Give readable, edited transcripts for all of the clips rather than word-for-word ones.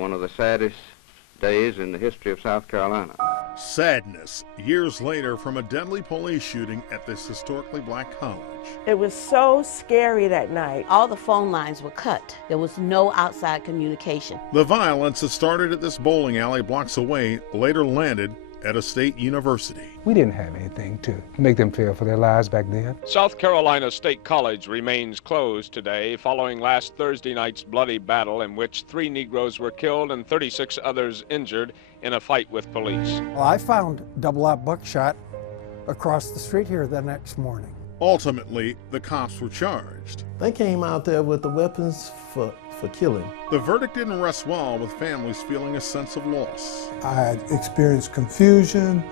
one of the saddest days in the history of South Carolina. Sadness years later from a deadly police shooting at this historically black college. It was so scary that night. All the phone lines were cut. There was no outside communication. The violence that started at this bowling alley blocks away later landed at a state university. We didn't have anything to make them fear for their lives back then. South Carolina State College remains closed today following last Thursday night's bloody battle in which 3 Negroes were killed and 36 others injured in a fight with police. Well, I found double-aught buckshot across the street here the next morning. Ultimately, the cops were charged. They came out there with the weapons for killing. The verdict didn't rest well with families feeling a sense of loss. I experienced confusion.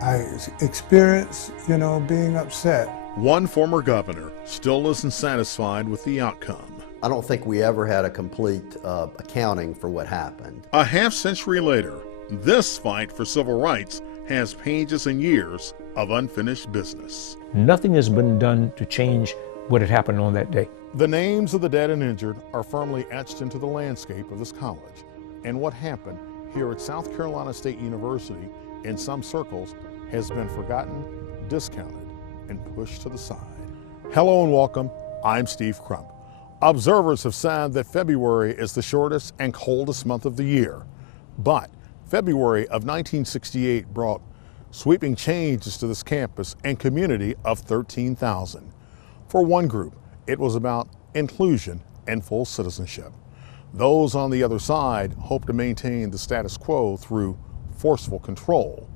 I experienced, being upset. One former governor still isn't satisfied with the outcome. I don't think we ever had a complete accounting for what happened. A half-century later, this fight for civil rights has pages and years of unfinished business. Nothing has been done to change what had happened on that day. The names of the dead and injured are firmly etched into the landscape of this college. And what happened here at South Carolina State University in some circles has been forgotten, discounted, and pushed to the side. Hello and welcome, I'm Steve Crump. Observers have said that February is the shortest and coldest month of the year. But February of 1968 brought sweeping changes to this campus and community of 13,000. For one group, it was about inclusion and full citizenship. Those on the other side hope to maintain the status quo through forceful control.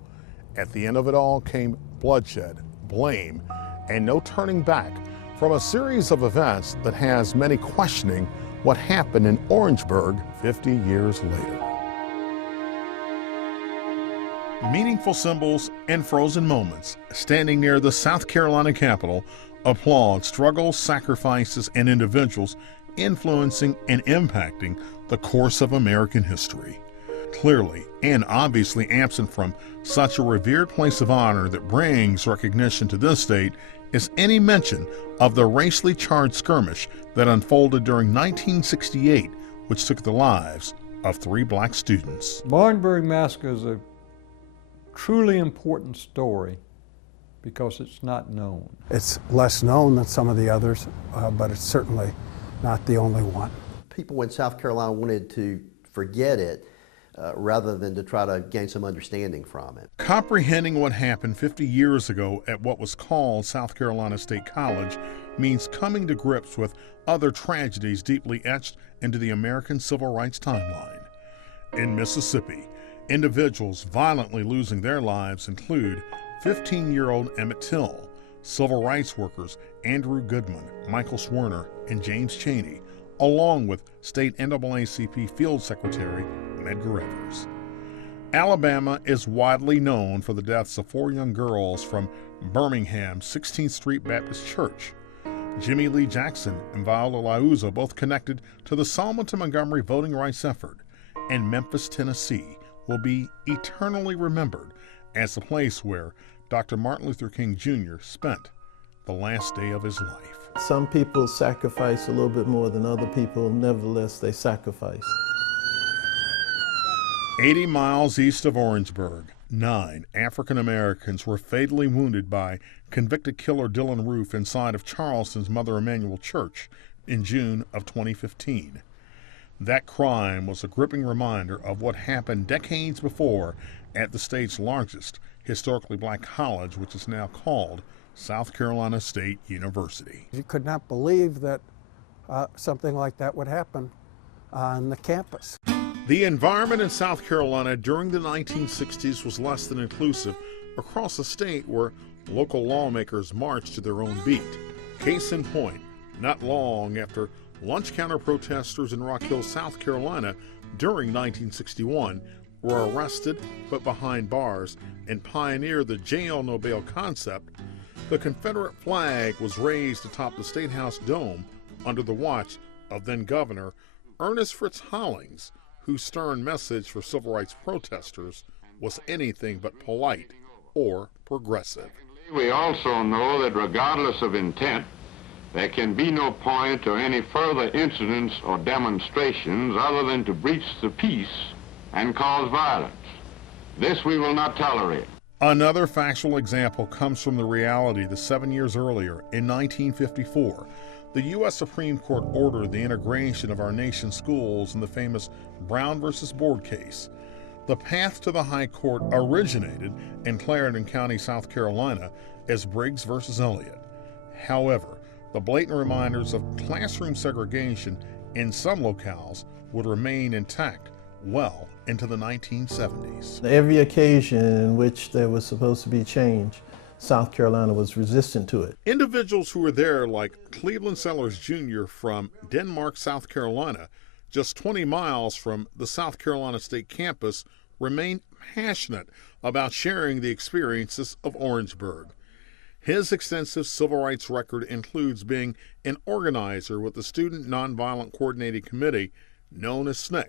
At the end of it all came bloodshed, blame, and no turning back from a series of events that has many questioning what happened in Orangeburg 50 years later. Meaningful symbols and frozen moments standing near the South Carolina Capitol applaud struggles, sacrifices, and individuals influencing and impacting the course of American history. Clearly and obviously absent from such a revered place of honor that brings recognition to this state is any mention of the racially charged skirmish that unfolded during 1968, which took the lives of 3 black students. Orangeburg Massacre is a truly important story because it's not known. It's less known than some of the others, but it's certainly not the only one. People in South Carolina wanted to forget it rather than to try to gain some understanding from it. Comprehending what happened 50 years ago at what was called South Carolina State College means coming to grips with other tragedies deeply etched into the American civil rights timeline. In Mississippi, individuals violently losing their lives include 15-year-old Emmett Till, civil rights workers Andrew Goodman, Michael Swerner, and James Chaney, along with state NAACP Field Secretary Medgar Evers. Alabama is widely known for the deaths of 4 young girls from Birmingham 16th Street Baptist Church. Jimmy Lee Jackson and Viola Liuzzo both connected to the Selma to Montgomery voting rights effort, and Memphis, Tennessee will be eternally remembered as the place where Dr. Martin Luther King Jr. spent the last day of his life. Some people sacrifice a little bit more than other people. Nevertheless, they sacrifice. 80 miles east of Orangeburg, 9 African Americans were fatally wounded by convicted killer Dylan Roof inside of Charleston's Mother Emanuel Church in June of 2015. That crime was a gripping reminder of what happened decades before at the state's largest historically black college, which is now called South Carolina State University. You could not believe that something like that would happen on the campus. The environment in South Carolina during the 1960s was less than inclusive across the state where local lawmakers marched to their own beat. Case in point, not long after lunch counter protesters in Rock Hill, South Carolina during 1961 were arrested but behind bars and pioneered the jail no bail concept, the Confederate flag was raised atop the State House dome under the watch of then Governor Ernest Fritz Hollings, whose stern message for civil rights protesters was anything but polite or progressive. We also know that regardless of intent, There can be no point or any further incidents or demonstrations other than to breach the peace and cause violence. This we will not tolerate. Another factual example comes from the reality that 7 years earlier, in 1954, the U.S. Supreme Court ordered the integration of our nation's schools in the famous Brown versus Board case. The path to the High Court originated in Clarendon County, South Carolina, as Briggs versus Elliott. However, the blatant reminders of classroom segregation in some locales would remain intact well into the 1970s. Every occasion in which there was supposed to be change, South Carolina was resistant to it. Individuals who were there, like Cleveland Sellers Jr. from Denmark, South Carolina, just 20 miles from the South Carolina State campus, remained passionate about sharing the experiences of Orangeburg. His extensive civil rights record includes being an organizer with the Student Nonviolent Coordinating Committee, known as SNCC,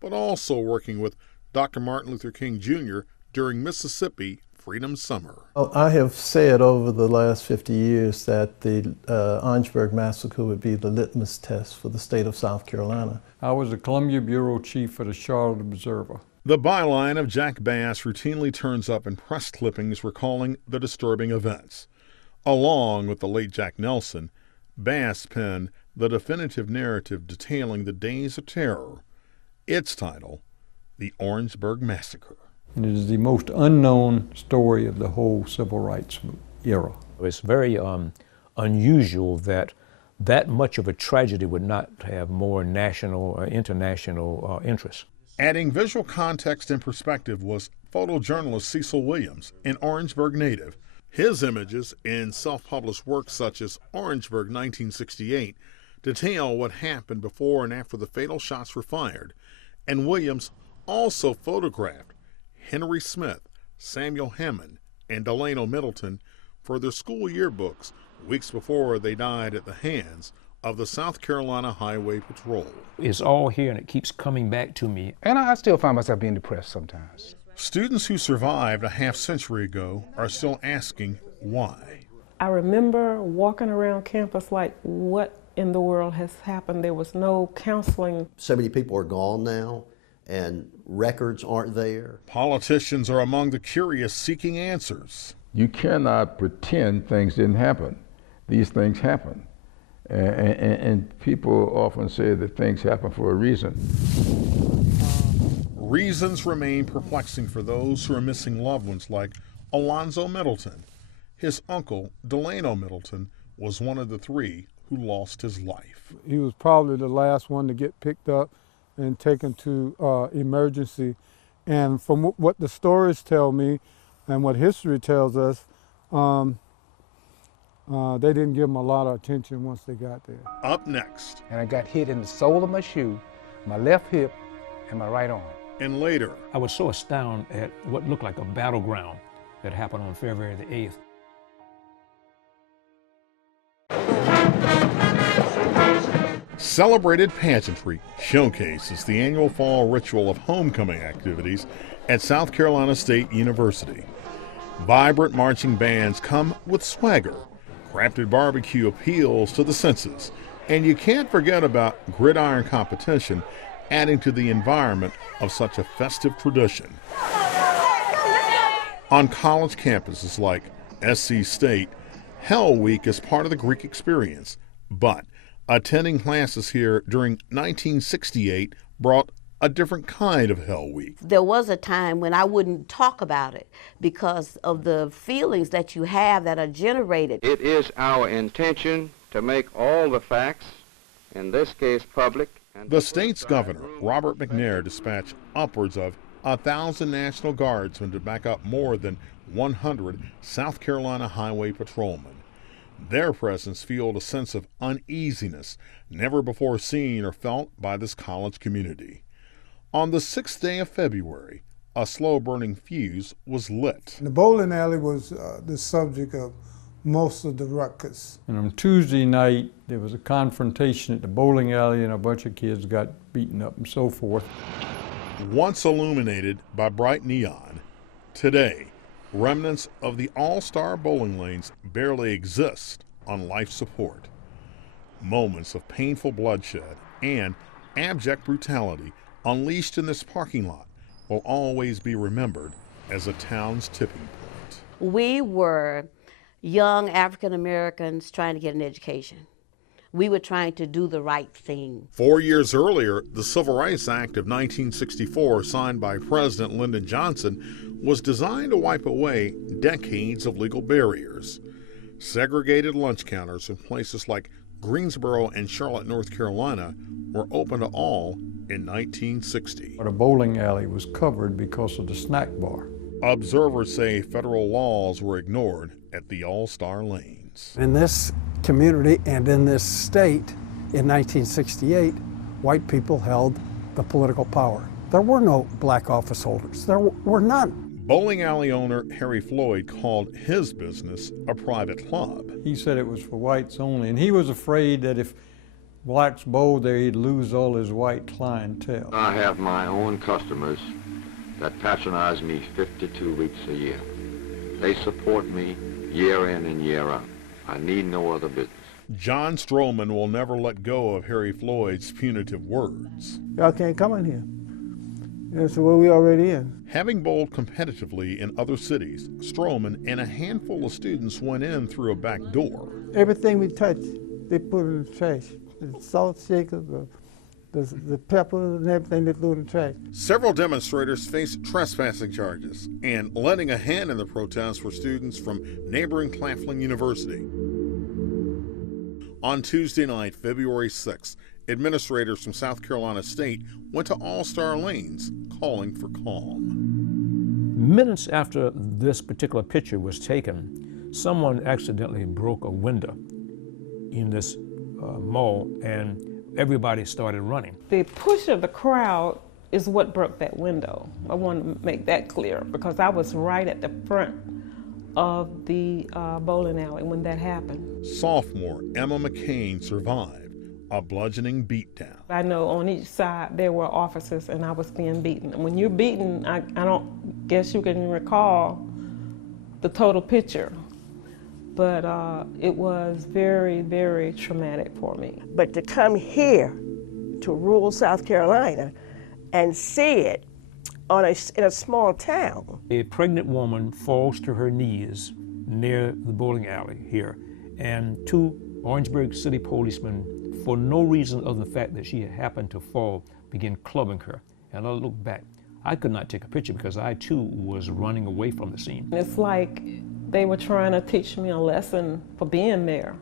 but also working with Dr. Martin Luther King Jr. during Mississippi Freedom Summer. I have said over the last 50 years that the Orangeburg Massacre would be the litmus test for the state of South Carolina. I was the Columbia Bureau Chief for the Charlotte Observer. The byline of Jack Bass routinely turns up in press clippings recalling the disturbing events. Along with the late Jack Nelson, Bass penned the definitive narrative detailing the days of terror. Its title, The Orangeburg Massacre. And it is the most unknown story of the whole civil rights era. It's very unusual that much of a tragedy would not have more national or international interest. Adding visual context and perspective was photojournalist Cecil Williams, an Orangeburg native. His images in self-published works such as Orangeburg 1968 detail what happened before and after the fatal shots were fired, and Williams also photographed Henry Smith, Samuel Hammond, and Delano Middleton for their school yearbooks weeks before they died at the hands of the South Carolina Highway Patrol. It's all here and it keeps coming back to me. And I still find myself being depressed sometimes. Students who survived a half-century ago are still asking why. I remember walking around campus like, what in the world has happened? There was no counseling. So many people are gone now, and records aren't there. Politicians are among the curious seeking answers. You cannot pretend things didn't happen. These things happen. And people often say that things happen for a reason. Reasons remain perplexing for those who are missing loved ones like Alonzo Middleton. His uncle, Delano Middleton, was one of the three who lost his life. He was probably the last one to get picked up and taken to emergency. And from what the stories tell me and what history tells us, they didn't give him a lot of attention once they got there. Up next. And I got hit in the sole of my shoe, my left hip, and my right arm. And later. I was so astounded at what looked like a battleground that happened on February the 8th. Celebrated Pageantry showcases the annual fall ritual of homecoming activities at South Carolina State University. Vibrant marching bands come with swagger. Crafted barbecue appeals to the senses. And you can't forget about gridiron competition, adding to the environment of such a festive tradition. On college campuses like SC State, Hell Week is part of the Greek experience, but attending classes here during 1968 brought a different kind of Hell Week. There was a time when I wouldn't talk about it because of the feelings that you have that are generated. It is our intention to make all the facts, in this case public. The state's governor, Robert McNair, dispatched upwards of 1,000 National Guardsmen to back up more than 100 South Carolina highway patrolmen. Their presence fueled a sense of uneasiness never before seen or felt by this college community. On the 6th day of February, a slow-burning fuse was lit. The bowling alley was the subject of most of the ruckus. And on Tuesday night, there was a confrontation at the bowling alley and a bunch of kids got beaten up and so forth. Once illuminated by bright neon, today, remnants of the all-star bowling lanes barely exist on life support. Moments of painful bloodshed and abject brutality unleashed in this parking lot will always be remembered as a town's tipping point. We were young African Americans trying to get an education. We were trying to do the right thing. 4 years earlier, the Civil Rights Act of 1964, signed by President Lyndon Johnson, was designed to wipe away decades of legal barriers. Segregated lunch counters in places like Greensboro and Charlotte, North Carolina, were open to all in 1960. But a bowling alley was covered because of the snack bar. Observers say federal laws were ignored at the All-Star Lanes. In this community and in this state, in 1968, white people held the political power. There were no black office holders. There were none. Bowling alley owner Harry Floyd called his business a private club. He said it was for whites only, and he was afraid that if blacks bowled there, he'd lose all his white clientele. I have my own customers that patronize me 52 weeks a year. They support me year in and year out. I need no other business. John Stroman will never let go of Harry Floyd's punitive words. Y'all can't come in here. That's where we already in. Having bowled competitively in other cities, Stroman and a handful of students went in through a back door. Everything we touch, they put in the trash. The salt shakers, the peppers and everything they threw in the trash. Several demonstrators faced trespassing charges, and lending a hand in the protests were students from neighboring Claflin University. On Tuesday night, February 6th, administrators from South Carolina State went to All-Star Lanes calling for calm. Minutes after this particular picture was taken, someone accidentally broke a window in this mall, and everybody started running. The push of the crowd is what broke that window. I want to make that clear because I was right at the front of the bowling alley when that happened. Sophomore Emma McCain survived a bludgeoning beatdown. I know on each side there were officers and I was being beaten. And when you're beaten, I don't guess you can recall the total picture. But it was very, very traumatic for me. But to come here to rural South Carolina and see it in a small town. A pregnant woman falls to her knees near the bowling alley here, and two Orangeburg city policemen, for no reason other than the fact that she had happened to fall, began clubbing her. And I looked back. I could not take a picture because I too was running away from the scene. It's like they were trying to teach me a lesson for being there.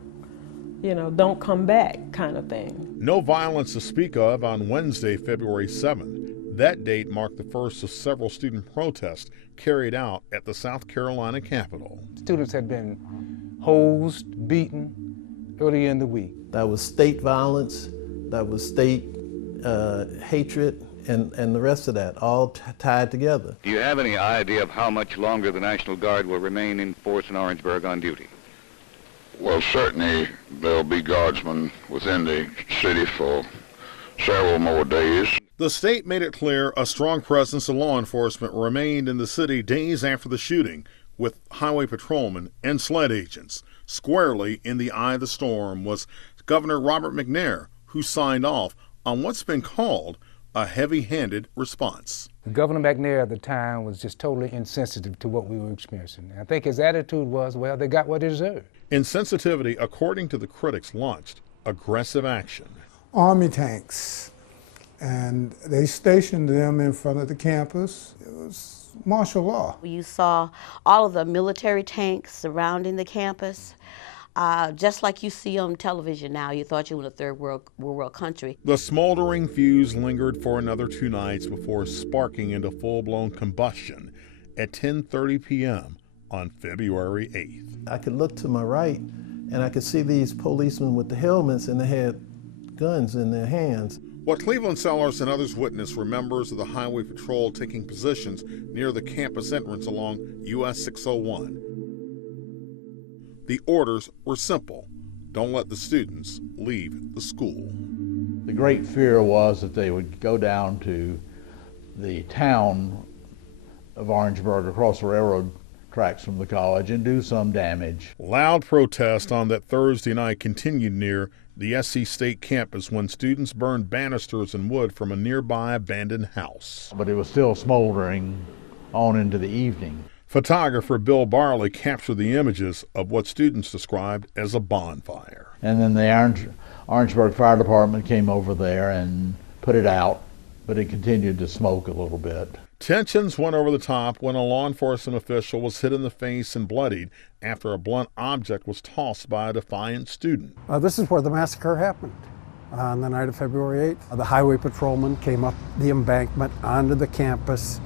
You know, don't come back kind of thing. No violence to speak of on Wednesday, February 7th. That date marked the first of several student protests carried out at the South Carolina Capitol. Students had been hosed, beaten earlier in the week. That was state violence, that was state hatred, and the rest of that, all tied together. Do you have any idea of how much longer the National Guard will remain in force in Orangeburg on duty? Well, certainly there'll be guardsmen within the city for several more days. The state made it clear a strong presence of law enforcement remained in the city days after the shooting, with highway patrolmen and sled agents. Squarely in the eye of the storm was Governor Robert McNair, who signed off on what's been called a heavy-handed response. Governor McNair at the time was just totally insensitive to what we were experiencing. I think his attitude was, well, they got what they deserved. Insensitivity, according to the critics, launched aggressive action. Army tanks, and they stationed them in front of the campus. It was martial law. You saw all of the military tanks surrounding the campus. Just like you see on television now. You thought you were in a third world country. The smoldering fuse lingered for another 2 nights before sparking into full-blown combustion at 10:30 p.m. on February 8th. I could look to my right and I could see these policemen with the helmets, and they had guns in their hands. What Cleveland Sellers and others witnessed were members of the Highway Patrol taking positions near the campus entrance along US 601. The orders were simple. Don't let the students leave the school. The great fear was that they would go down to the town of Orangeburg across the railroad tracks from the college and do some damage. Loud protest on that Thursday night continued near the SC State campus when students burned banisters and wood from a nearby abandoned house. But it was still smoldering on into the evening. Photographer Bill Barley captured the images of what students described as a bonfire. And then the Orangeburg Fire Department came over there and put it out, but it continued to smoke a little bit. Tensions went over the top when a law enforcement official was hit in the face and bloodied after a blunt object was tossed by a defiant student. This is where the massacre happened. On the night of February 8th, the highway patrolman came up the embankment onto the campus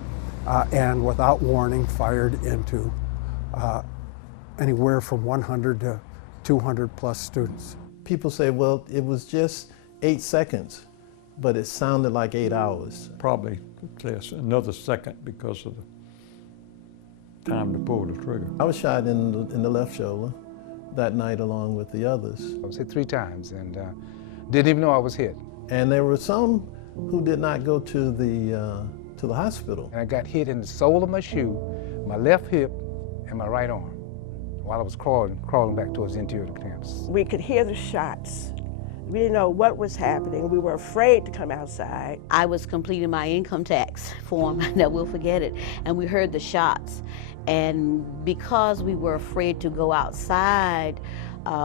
and without warning fired into anywhere from 100 to 200 plus students. People say, well, it was just 8 seconds, but it sounded like 8 hours. Probably another second because of the time to pull the trigger. I was shot in the left shoulder that night along with the others. I was hit 3 times and didn't even know I was hit. And there were some who did not go to the hospital. And I got hit in the sole of my shoe, my left hip, and my right arm while I was crawling back towards the interior of the campus. We could hear the shots. We didn't know what was happening. We were afraid to come outside. I was completing my income tax form, I never will forget it, and we heard the shots. And because we were afraid to go outside,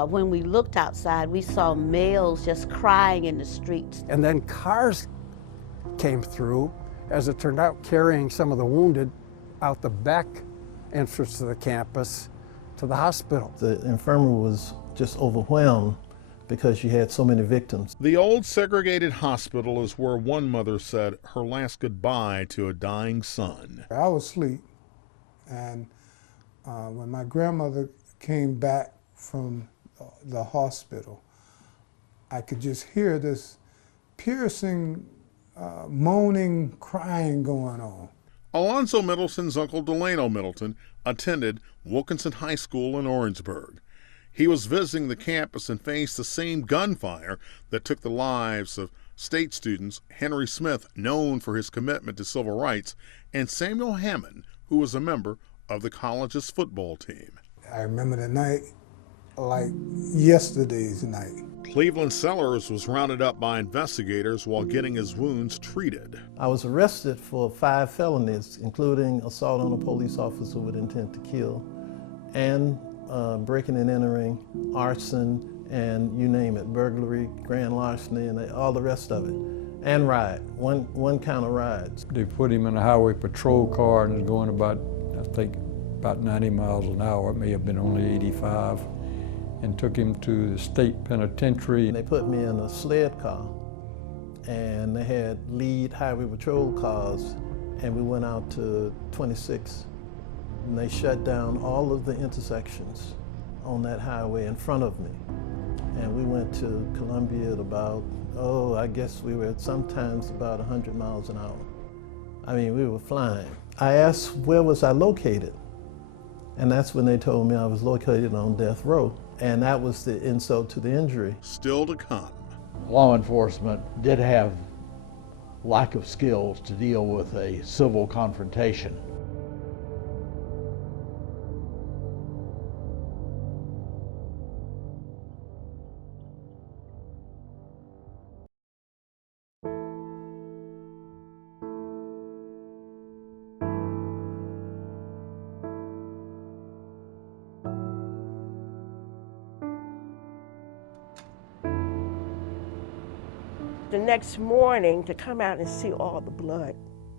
when we looked outside, we saw males just crying in the streets. And then cars came through, as it turned out, carrying some of the wounded out the back entrance to the campus to the hospital. The infirmary was just overwhelmed because you had so many victims. The old segregated hospital is where one mother said her last goodbye to a dying son. I was asleep, and when my grandmother came back from the hospital, I could just hear this piercing, moaning, crying going on. Alonzo Middleton's uncle Delano Middleton attended Wilkinson High School in Orangeburg. He was visiting the campus and faced the same gunfire that took the lives of state students Henry Smith, known for his commitment to civil rights, and Samuel Hammond, who was a member of the college's football team. I remember the night like yesterday's night. Cleveland Sellers was rounded up by investigators while getting his wounds treated. I was arrested for 5 felonies, including assault on a police officer with intent to kill, and breaking and entering, arson, and you name it, burglary, grand larceny, and all the rest of it. And ride, one count of rides. They put him in a highway patrol car and was going about, I think, about 90 miles an hour. It may have been only 85. And took him to the state penitentiary. They put me in a sled car, and they had lead highway patrol cars, and we went out to 26, and they shut down all of the intersections on that highway in front of me. And we went to Columbia at about, I guess we were at sometimes about 100 miles an hour. I mean, we were flying. I asked where was I located, and that's when they told me I was located on death row. And that was the insult to the injury. Still to come. Law enforcement did have lack of skills to deal with a civil confrontation. The next morning, to come out and see all the blood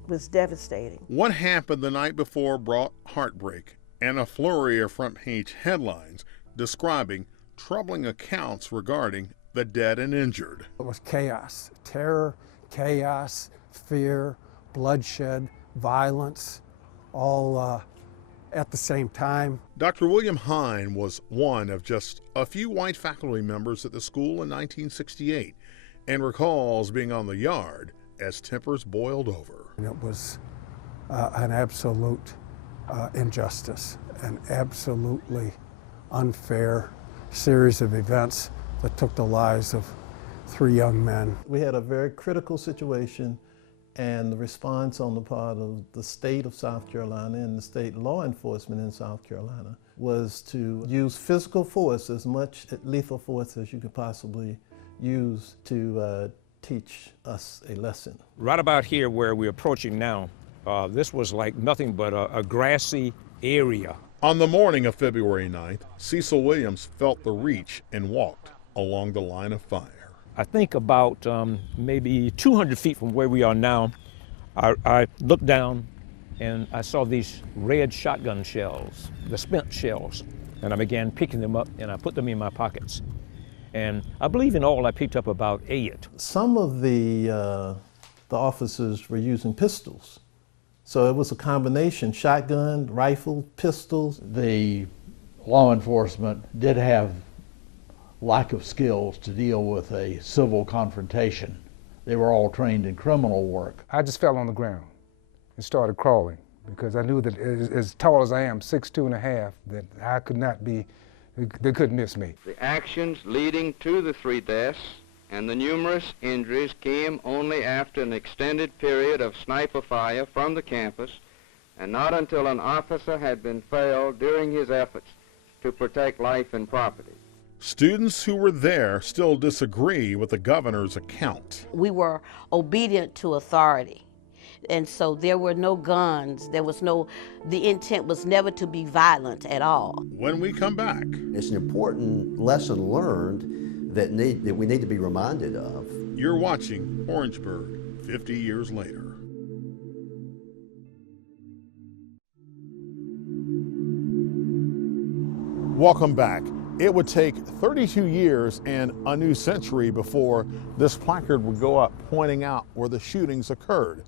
was devastating. What happened the night before brought heartbreak and a flurry of front-page headlines describing troubling accounts regarding the dead and injured. It was chaos, terror, chaos, fear, bloodshed, violence, all at the same time. Dr. William Hine was one of just a few white faculty members at the school in 1968 and recalls being on the yard as tempers boiled over. It was an absolute injustice, an absolutely unfair series of events that took the lives of 3 young men. We had a very critical situation, And the response on the part of the state of South Carolina and the state law enforcement in South Carolina was to use physical force, as much lethal force as you could possibly use to teach us a lesson. Right about here where we're approaching now, this was like nothing but a grassy area. On the morning of February 9th, Cecil Williams felt the reach and walked along the line of fire. I think about maybe 200 feet from where we are now, I looked down and I saw these red shotgun shells, the spent shells, and I began picking them up and I put them in my pockets. And I believe in all I picked up about 8. Some of the officers were using pistols. So it was a combination, shotgun, rifle, pistols. The law enforcement did have lack of skills to deal with a civil confrontation. They were all trained in criminal work. I just fell on the ground and started crawling because I knew that as tall as I am, 6'2½", that I could not be, they couldn't miss me. The actions leading to the 3 deaths and the numerous injuries came only after an extended period of sniper fire from the campus, and not until an officer had been felled during his efforts to protect life and property. Students who were there still disagree with the governor's account. We were obedient to authority. And so there were no guns, the intent was never to be violent at all. When we come back, it's an important lesson learned that we need to be reminded of. You're watching Orangeburg 50 years later. Welcome back. It would take 32 years and a new century before this placard would go up pointing out where the shootings occurred.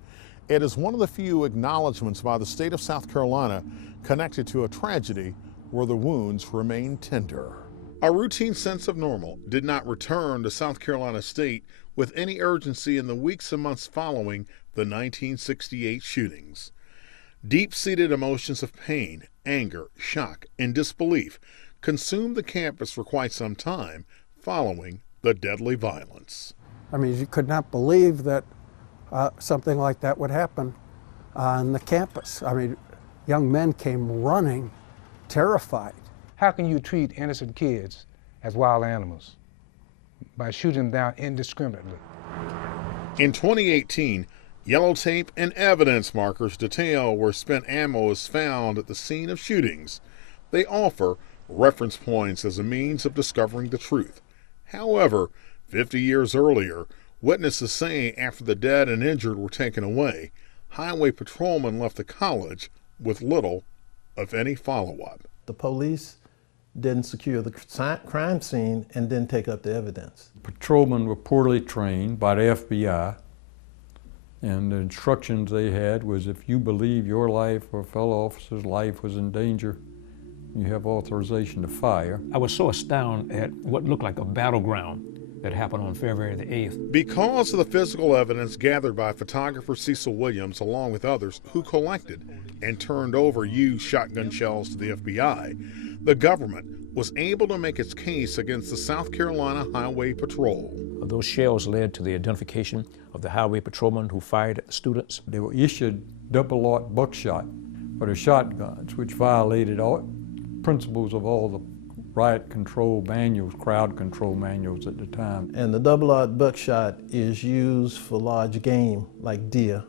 It is one of the few acknowledgments by the state of South Carolina connected to a tragedy where the wounds remain tender. A routine sense of normal did not return to South Carolina State with any urgency in the weeks and months following the 1968 shootings. Deep-seated emotions of pain, anger, shock, and disbelief consumed the campus for quite some time following the deadly violence. I mean, you could not believe that something like that would happen on the campus. I mean, young men came running, terrified. How can you treat innocent kids as wild animals? By shooting them down indiscriminately. In 2018, yellow tape and evidence markers detail where spent ammo is found at the scene of shootings. They offer reference points as a means of discovering the truth. However, 50 years earlier, witnesses say after the dead and injured were taken away, highway patrolmen left the college with little, if any, follow-up. The police didn't secure the crime scene and didn't take up the evidence. Patrolmen were poorly trained by the FBI, and the instructions they had was if you believe your life or a fellow officer's life was in danger, you have authorization to fire. I was so astounded at what looked like a battleground that happened on February the 8th. Because of the physical evidence gathered by photographer Cecil Williams along with others who collected and turned over used shotgun shells to the FBI, the government was able to make its case against the South Carolina Highway Patrol. Those shells led to the identification of the highway patrolmen who fired at the students. They were issued double-aught buckshot for their shotguns, which violated all principles of all the riot control manuals, crowd control manuals at the time. And the double-aught buckshot is used for large game like deer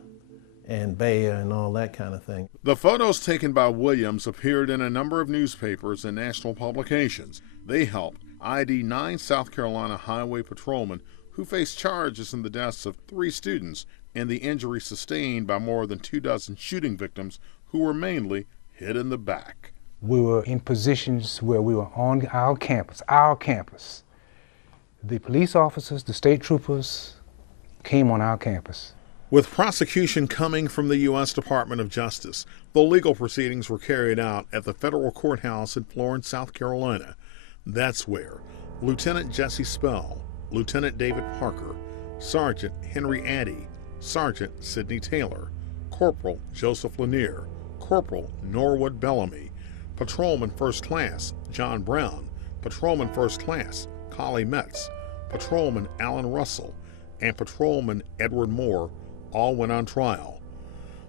and bear and all that kind of thing. The photos taken by Williams appeared in a number of newspapers and national publications. They helped ID 9 South Carolina highway patrolmen who faced charges in the deaths of 3 students and the injuries sustained by more than 24 shooting victims who were mainly hit in the back. We were in positions where we were on our campus. The police officers, the state troopers came on our campus. With prosecution coming from the U.S. Department of Justice, the legal proceedings were carried out at the federal courthouse in Florence, South Carolina. That's where Lieutenant Jesse Spell, Lieutenant David Parker, Sergeant Henry Addy, Sergeant Sidney Taylor, Corporal Joseph Lanier, Corporal Norwood Bellamy, Patrolman First Class John Brown, Patrolman First Class Collie Metz, Patrolman Alan Russell, and Patrolman Edward Moore all went on trial.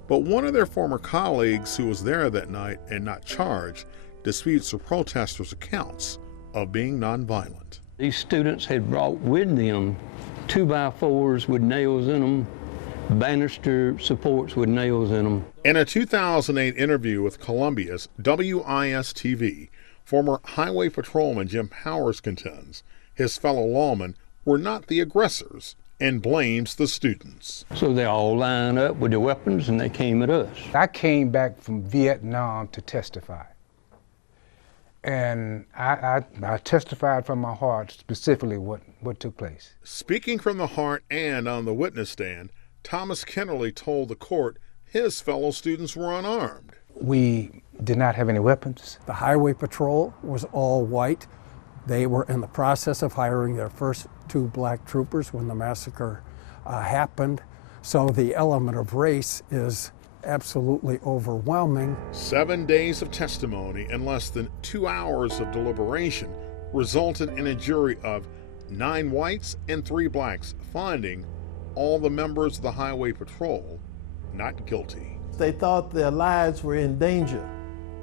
But one of their former colleagues who was there that night and not charged disputes the protesters' accounts of being nonviolent. These students had brought with them 2x4s with nails in them, banister supports with nails in them. In a 2008 interview with Columbia's WIS-TV, former highway patrolman Jim Powers contends his fellow lawmen were not the aggressors and blames the students. So they all lined up with their weapons and they came at us. I came back from Vietnam to testify. And I testified from my heart specifically what took place. Speaking from the heart and on the witness stand, Thomas Kennerly told the court his fellow students were unarmed. We did not have any weapons. The highway patrol was all white. They were in the process of hiring their first 2 black troopers when the massacre happened. So the element of race is absolutely overwhelming. 7 days of testimony and less than 2 hours of deliberation resulted in a jury of 9 whites and 3 blacks finding all the members of the highway patrol not guilty. They thought their lives were in danger.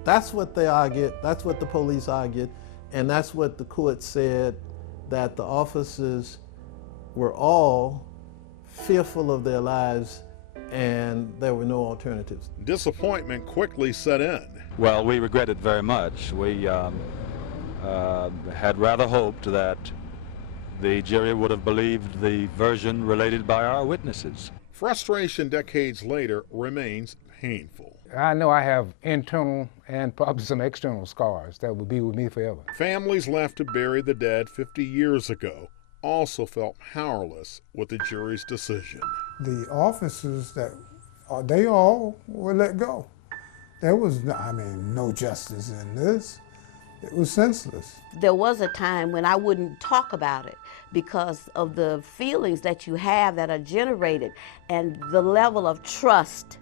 That's what they argued, that's what the police argued, and that's what the court said, that the officers were all fearful of their lives and there were no alternatives. Disappointment quickly set in. Well, we regret it very much. We had rather hoped that the jury would have believed the version related by our witnesses. Frustration decades later remains painful. I know I have internal and probably some external scars that will be with me forever. Families left to bury the dead 50 years ago also felt powerless with the jury's decision. The officers they all were let go. There was, no justice in this. It was senseless. There was a time when I wouldn't talk about it because of the feelings that you have that are generated and the level of trust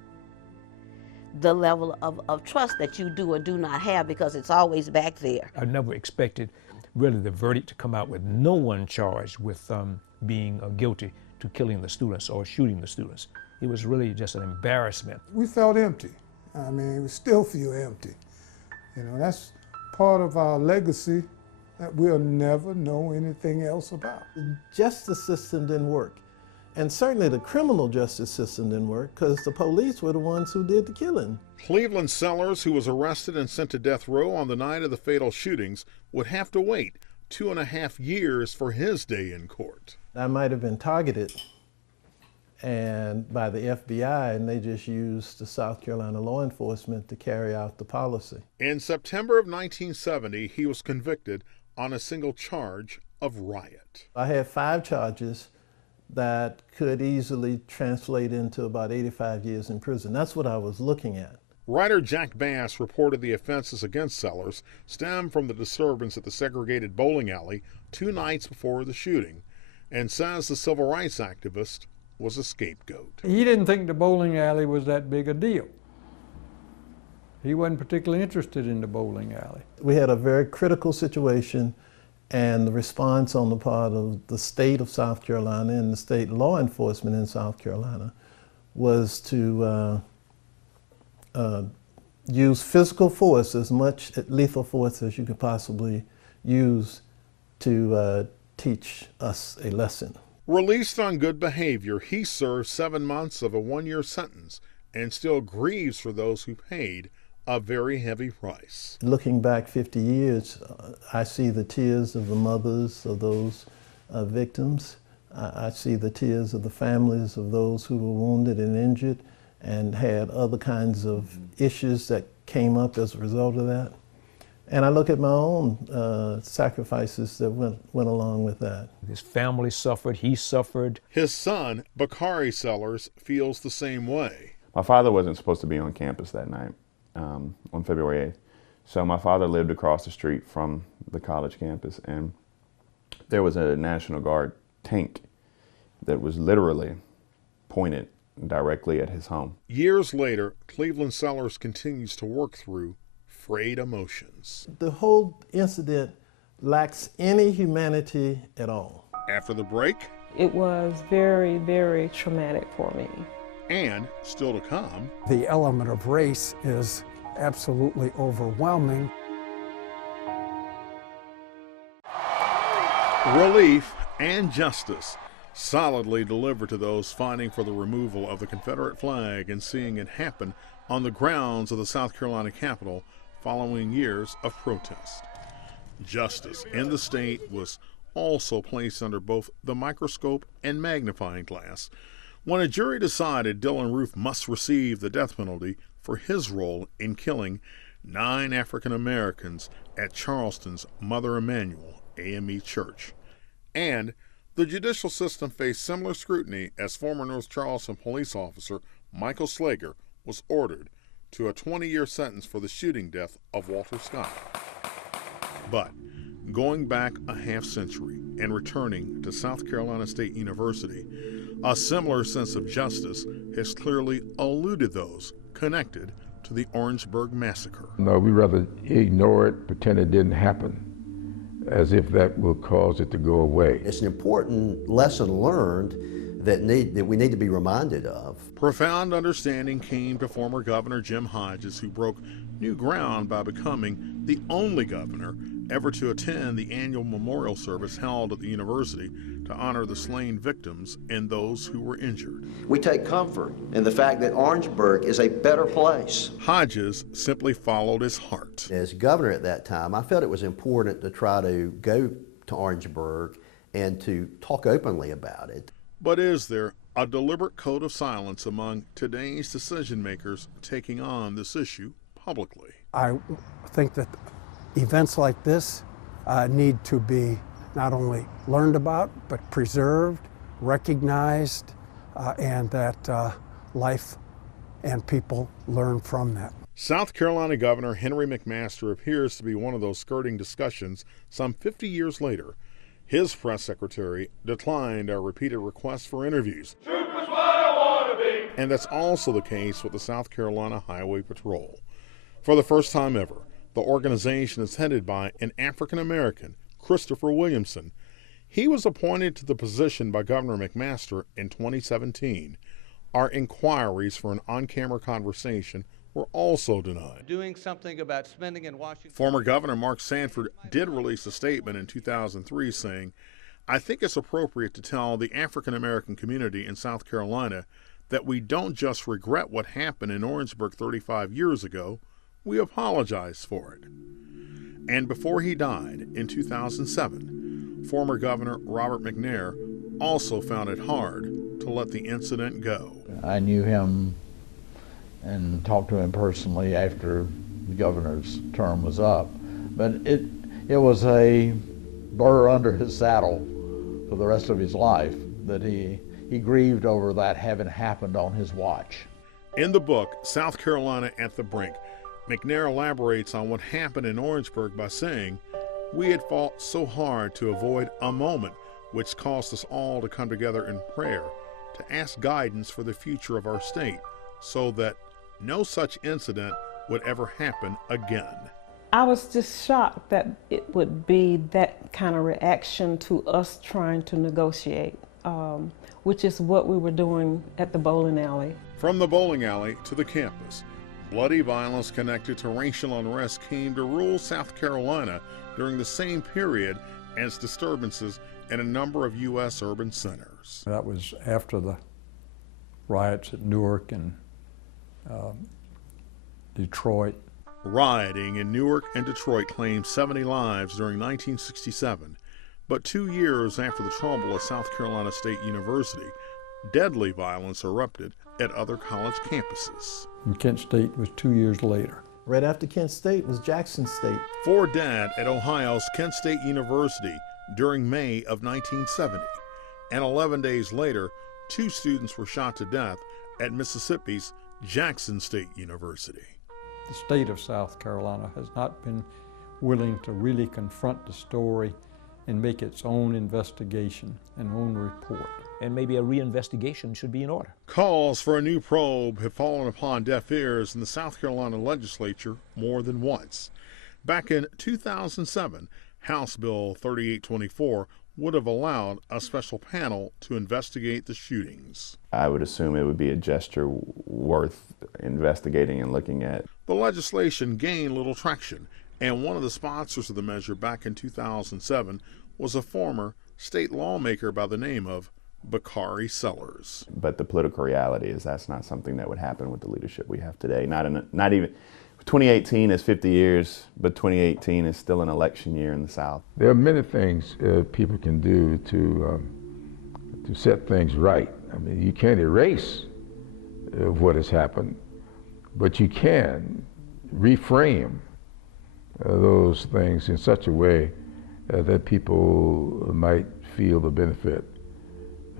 that you do or do not have, because it's always back there. I never expected really the verdict to come out with no one charged with being guilty to killing the students or shooting the students. It was really just an embarrassment. We felt empty. We still feel empty. That's part of our legacy that we'll never know anything else about. The justice system didn't work. And certainly the criminal justice system didn't work because the police were the ones who did the killing. Cleveland Sellers, who was arrested and sent to death row on the night of the fatal shootings, would have to wait 2.5 years for his day in court. I might have been targeted and by the FBI, and they just used the South Carolina law enforcement to carry out the policy. In September of 1970, he was convicted on a single charge of riot. I had 5 charges that could easily translate into about 85 years in prison. That's what I was looking at. Writer Jack Bass reported the offenses against Sellers stemmed from the disturbance at the segregated bowling alley 2 nights before the shooting, and says the civil rights activist was a scapegoat. He didn't think the bowling alley was that big a deal. He wasn't particularly interested in the bowling alley. We had a very critical situation, and the response on the part of the state of South Carolina and the state law enforcement in South Carolina was to use physical force, as much lethal force as you could possibly use to teach us a lesson. Released on good behavior, he served 7 months of a 1-year sentence and still grieves for those who paid a very heavy price. Looking back 50 years, I see the tears of the mothers of those victims. I see the tears of the families of those who were wounded and injured and had other kinds of issues that came up as a result of that. And I look at my own sacrifices that went along with that. His family suffered, he suffered. His son, Bakari Sellers, feels the same way. My father wasn't supposed to be on campus that night, on February 8th. So my father lived across the street from the college campus, and there was a National Guard tank that was literally pointed directly at his home. Years later, Cleveland Sellers continues to work through frayed emotions. The whole incident lacks any humanity at all. After the break, it was very, very traumatic for me. And still to come, the element of race is absolutely overwhelming. relief and justice solidly delivered to those fighting for the removal of the Confederate flag and seeing it happen on the grounds of the South Carolina Capitol following years of protest. Justice in the state was also placed under both the microscope and magnifying glass when a jury decided Dylan Roof must receive the death penalty for his role in killing 9 African Americans at Charleston's Mother Emanuel AME Church. And the judicial system faced similar scrutiny as former North Charleston police officer Michael Slager was ordered to a 20-year sentence for the shooting death of Walter Scott. But going back a half century and returning to South Carolina State University, a similar sense of justice has clearly eluded those connected to the Orangeburg Massacre. No, we rather ignore it, pretend it didn't happen, as if that will cause it to go away. It's an important lesson learned that we need to be reminded of. Profound understanding came to former Governor Jim Hodges, who broke new ground by becoming the only governor ever to attend the annual memorial service held at the university to honor the slain victims and those who were injured. We take comfort in the fact that Orangeburg is a better place. Hodges simply followed his heart. As governor at that time, I felt it was important to try to go to Orangeburg and to talk openly about it. But is there a deliberate code of silence among today's decision makers taking on this issue publicly? I think that events like this need to be not only learned about, but preserved, recognized, and that life and people learn from that. South Carolina Governor Henry McMaster appears to be one of those skirting discussions some 50 years later. His press secretary declined our repeated requests for interviews. Truth is what I want to be. And that's also the case with the South Carolina Highway Patrol. For the first time ever, the organization is headed by an African American, Christopher Williamson. He was appointed to the position by Governor McMaster in 2017. Our inquiries for an on-camera conversation were also denied. Doing something about spending in Washington. Former Governor Mark Sanford did release a statement in 2003 saying, "I think it's appropriate to tell the African American community in South Carolina that we don't just regret what happened in Orangeburg 35 years ago, we apologize for it." And before he died in 2007, former Governor Robert McNair also found it hard to let the incident go. I knew him and talked to him personally after the governor's term was up. But it was a burr under his saddle for the rest of his life that he grieved over that having happened on his watch. In the book, South Carolina at the Brink, McNair elaborates on what happened in Orangeburg by saying, "We had fought so hard to avoid a moment which caused us all to come together in prayer, to ask guidance for the future of our state, so that no such incident would ever happen again." I was just shocked that it would be that kind of reaction to us trying to negotiate, which is what we were doing at the bowling alley. From the bowling alley to the campus, bloody violence connected to racial unrest came to rule South Carolina during the same period as disturbances in a number of U.S. urban centers. That was after the riots at Newark and Detroit. Rioting in Newark and Detroit claimed 70 lives during 1967, but 2 years after the trouble at South Carolina State University, deadly violence erupted at other college campuses. And Kent State was 2 years later. Right after Kent State was Jackson State. 4 died at Ohio's Kent State University during May of 1970, and 11 days later, 2 students were shot to death at Mississippi's Jackson State University. The state of South Carolina has not been willing to really confront the story and make its own investigation and own report. And maybe a reinvestigation should be in order. Calls for a new probe have fallen upon deaf ears in the South Carolina legislature more than once. Back in 2007, House Bill 3824 would have allowed a special panel to investigate the shootings. I would assume it would be a gesture worth investigating and looking at. The legislation gained little traction, and one of the sponsors of the measure back in 2007 was a former state lawmaker by the name of Bakari Sellers. But the political reality is that's not something that would happen with the leadership we have today. Not even 2018 is 50 years, but 2018 is still an election year in the South. There are many things people can do to set things right. I mean, you can't erase what has happened, but you can reframe those things in such a way that people might feel the benefit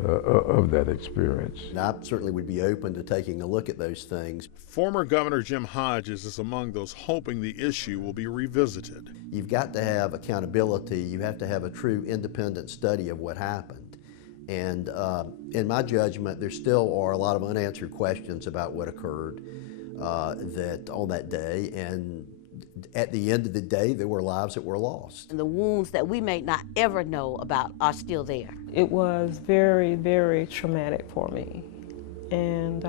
of that experience. And I certainly would be open to taking a look at those things. Former Governor Jim Hodges is among those hoping the issue will be revisited. You've got to have accountability. You have to have a true independent study of what happened. And in my judgment, there still are a lot of unanswered questions about what occurred on that day. And at the end of the day, there were lives that were lost. And the wounds that we may not ever know about are still there. It was very, very traumatic for me. And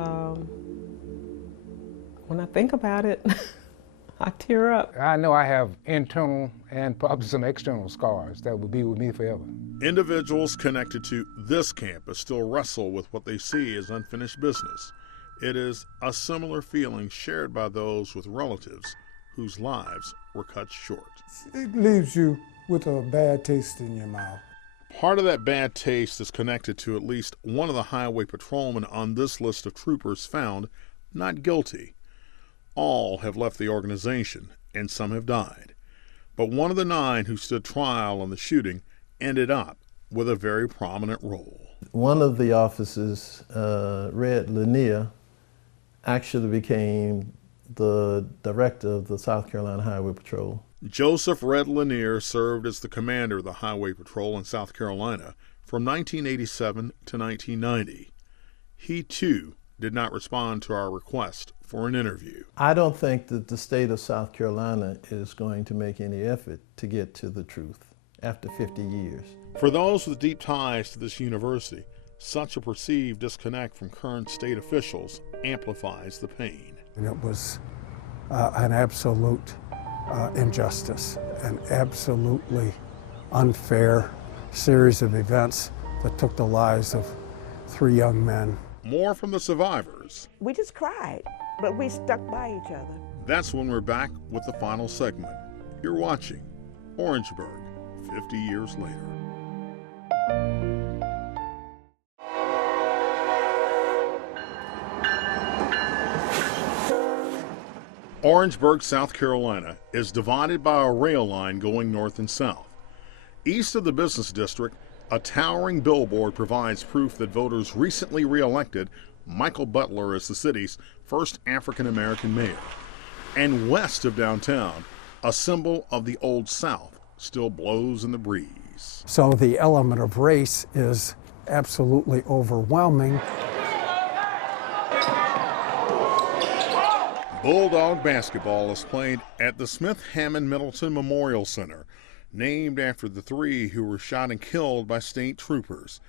when I think about it, I tear up. I know I have internal and probably some external scars that will be with me forever. Individuals connected to this campus still wrestle with what they see as unfinished business. It is a similar feeling shared by those with relatives whose lives were cut short. It leaves you with a bad taste in your mouth. Part of that bad taste is connected to at least one of the highway patrolmen on this list of troopers found not guilty. All have left the organization, and some have died. But one of the 9 who stood trial on the shooting ended up with a very prominent role. One of the officers, Red Lanier, actually became the director of the South Carolina Highway Patrol. Joseph Red Lanier served as the commander of the Highway Patrol in South Carolina from 1987 to 1990. He, too, did not respond to our request for an interview. I don't think that the state of South Carolina is going to make any effort to get to the truth after 50 years. For those with deep ties to this university, such a perceived disconnect from current state officials amplifies the pain. And it was an absolute injustice, an absolutely unfair series of events that took the lives of 3 young men. More from the survivors. We just cried, but we stuck by each other. That's when we're back with the final segment. You're watching Orangeburg, 50 years later. Orangeburg, South Carolina is divided by a rail line going north and south. East of the business district, a towering billboard provides proof that voters recently re-elected Michael Butler as the city's first African-American mayor. And west of downtown, a symbol of the Old South still blows in the breeze. So the element of race is absolutely overwhelming. Bulldog basketball is played at the Smith Hammond Middleton Memorial Center, named after the 3 who were shot and killed by state troopers.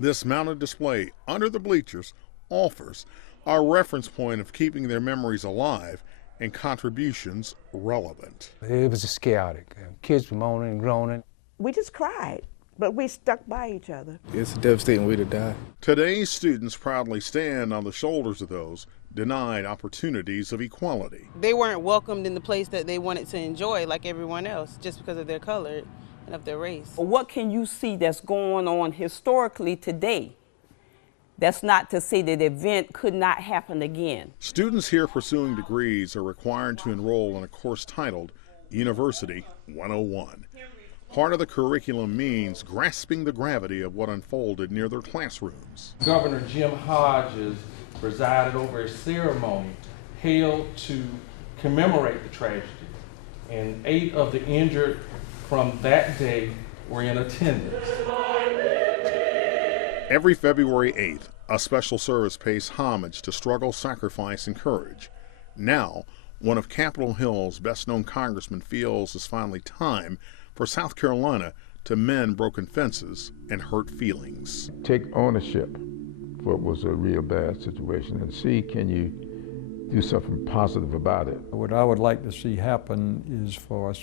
This mounted display under the bleachers offers a reference point of keeping their memories alive and contributions relevant. It was just chaotic. Kids were moaning and groaning. We just cried, but we stuck by each other. It's a devastating way to die. Today's students proudly stand on the shoulders of those denied opportunities of equality. They weren't welcomed in the place that they wanted to enjoy like everyone else just because of their color and of their race. What can you see that's going on historically today? That's not to say that the event could not happen again. Students here pursuing degrees are required to enroll in a course titled University 101. Part of the curriculum means grasping the gravity of what unfolded near their classrooms. Governor Jim Hodges presided over a ceremony held to commemorate the tragedy, and 8 of the injured from that day were in attendance. Every February 8th, a special service pays homage to struggle, sacrifice, and courage. Now, one of Capitol Hill's best-known congressmen feels it's finally time for South Carolina to mend broken fences and hurt feelings. Take ownership for what was a real bad situation and see, can you do something positive about it? What I would like to see happen is for a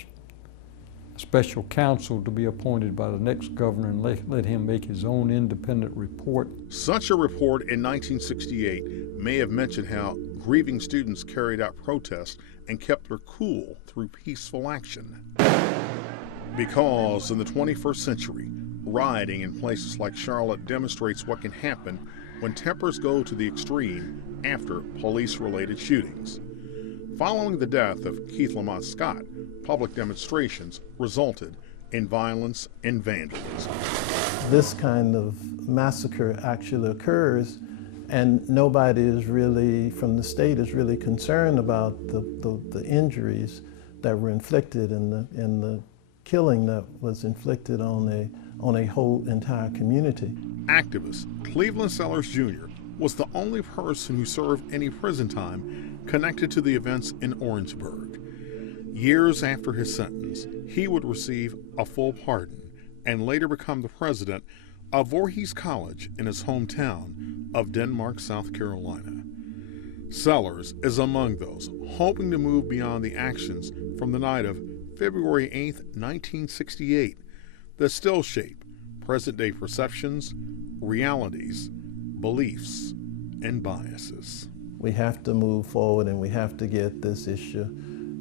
special counsel to be appointed by the next governor and let him make his own independent report. Such a report in 1968 may have mentioned how grieving students carried out protests and kept their cool through peaceful action. Because in the 21st century, rioting in places like Charlotte demonstrates what can happen when tempers go to the extreme after police-related shootings. Following the death of Keith Lamont Scott, public demonstrations resulted in violence and vandalism. This kind of massacre actually occurs, and nobody is really, from the state, is really concerned about the injuries that were inflicted and the killing that was inflicted on a whole entire community. Activist Cleveland Sellers Jr. was the only person who served any prison time connected to the events in Orangeburg. Years after his sentence, he would receive a full pardon and later become the president of Voorhees College in his hometown of Denmark, South Carolina. Sellers is among those hoping to move beyond the actions from the night of February 8, 1968, that still shape present-day perceptions, realities, beliefs, and biases. We have to move forward and we have to get this issue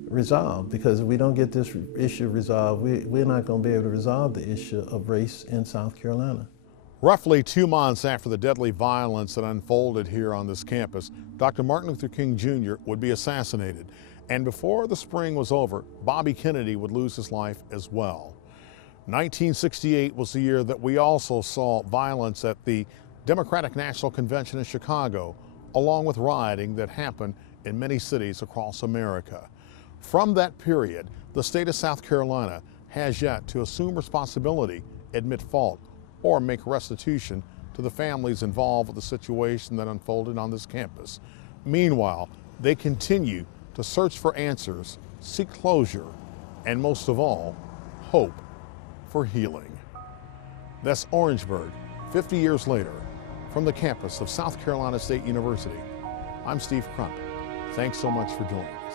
resolved, because if we don't get this issue resolved, we're not going to be able to resolve the issue of race in South Carolina. Roughly 2 months after the deadly violence that unfolded here on this campus, Dr. Martin Luther King Jr. would be assassinated. And before the spring was over, Bobby Kennedy would lose his life as well. 1968 was the year that we also saw violence at the Democratic National Convention in Chicago, along with rioting that happened in many cities across America. From that period, the state of South Carolina has yet to assume responsibility, admit fault, or make restitution to the families involved with the situation that unfolded on this campus. Meanwhile, they continue to search for answers, seek closure, and most of all, hope for healing. That's Orangeburg, 50 years later, from the campus of South Carolina State University. I'm Steve Crump. Thanks so much for joining us.